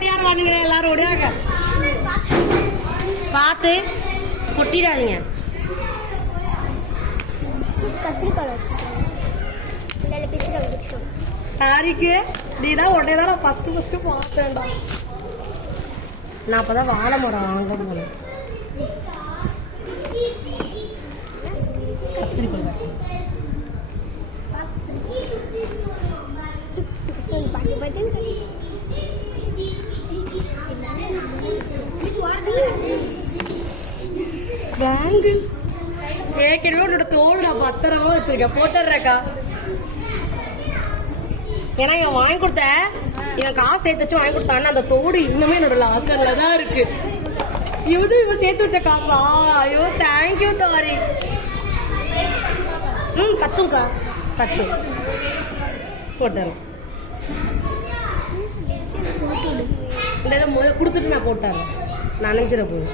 ஓடியாருவானுங்க எல்லாரும் ஓடியாங்க. பார்த்து கொட்டிடாதீங்க. தாரிக்கு நீ தான் உடனே தான் ஃபர்ஸ்ட் பார்த்தேன்டா. நான் அப்பதான் வாழை மரம் வாங்க போனேன். கத்திரிக்கோள் பேங்கிள் ஏற்கனவே உன்னோட தோல் நான் பத்திரமா வச்சிருக்கேன். போட்டுறேக்கா. ஏன்னா இவன் வாங்கி கொடுத்த இவன் காசு சேர்த்து வச்சு வாங்கி கொடுத்தான்னு அந்த தோடு இன்னுமே என்னோட லாக்கர்ல தான் இருக்கு. இவன் சேர்த்து வச்ச காசா? ஐயோ தேங்க்யூ தாரி. பத்தும்க்கா பத்தும் போட்டுறேன். இந்த இதை கொடுத்துட்டு நான் போட்டுறேன். நனைஞ்சிட போய்